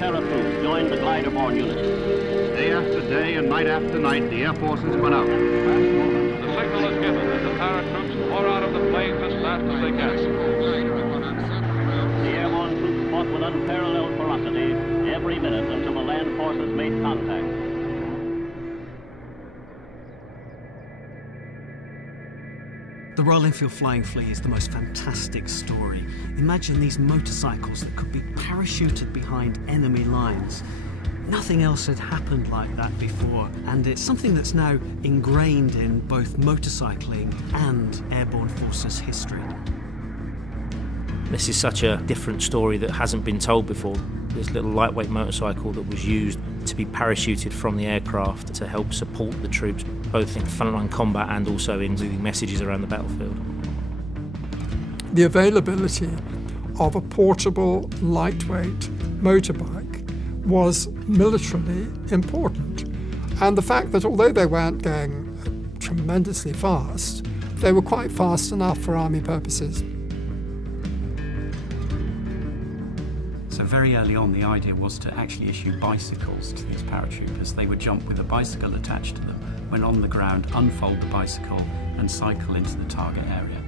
paratroops joined the glider-borne units. Day after day and night after night, the Air Forces went out. The signal is given and the paratroops pour out of the planes as fast as they can. The airborne troops fought with unparalleled ferocity every minute until the land forces made contact. The Royal Enfield Flying Flea is the most fantastic story. Imagine these motorcycles that could be parachuted behind enemy lines. Nothing else had happened like that before, and it's something that's now ingrained in both motorcycling and airborne forces history. This is such a different story that hasn't been told before. This little lightweight motorcycle that was used to be parachuted from the aircraft to help support the troops, both in frontline combat and also in moving messages around the battlefield. The availability of a portable, lightweight motorbike was militarily important. And the fact that although they weren't going tremendously fast, they were quite fast enough for army purposes. So very early on, the idea was to actually issue bicycles to these paratroopers. They would jump with a bicycle attached to them, when on the ground, unfold the bicycle and cycle into the target area.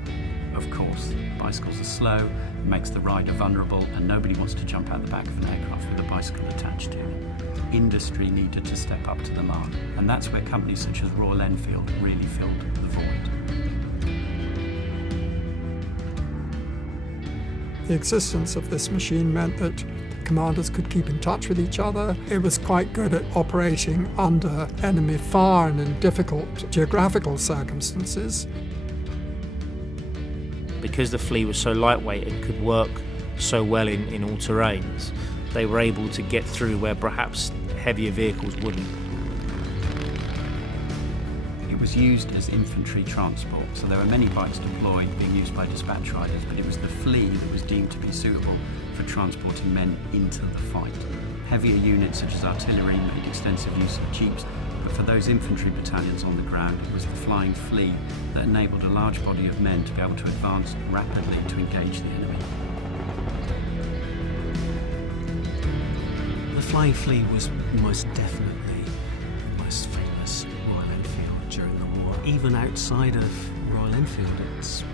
Of course, bicycles are slow, it makes the rider vulnerable, and nobody wants to jump out the back of an aircraft with a bicycle attached to them. Industry needed to step up to the mark, and that's where companies such as Royal Enfield really filled the void. The existence of this machine meant that commanders could keep in touch with each other. It was quite good at operating under enemy fire and in difficult geographical circumstances. Because the Flea was so lightweight and could work so well in all terrains, they were able to get through where perhaps heavier vehicles wouldn't. It was used as infantry transport, so there were many bikes deployed being used by dispatch riders, but it was the Flea that was deemed to be suitable for transporting men into the fight. Heavier units such as artillery made extensive use of jeeps, but for those infantry battalions on the ground, it was the Flying Flea that enabled a large body of men to be able to advance rapidly to engage the enemy. The Flying Flea was most definitely the most famous Royal Enfield during the war. Even outside of Royal Enfield, it's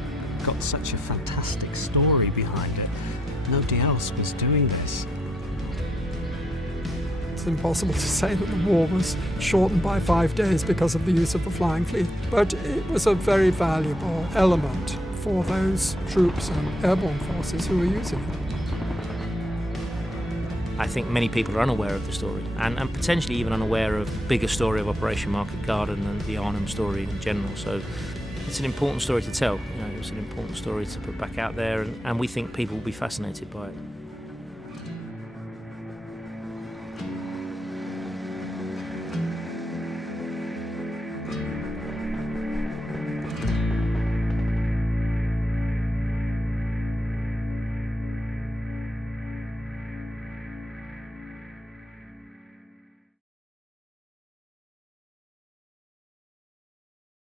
got such a fantastic story behind it. Nobody else was doing this. It's impossible to say that the war was shortened by 5 days because of the use of the Flying Flea, but it was a very valuable element for those troops and airborne forces who were using it. I think many people are unaware of the story, and potentially even unaware of the bigger story of Operation Market Garden and the Arnhem story in general. So it's an important story to tell. You know, it's an important story to put back out there, and we think people will be fascinated by it.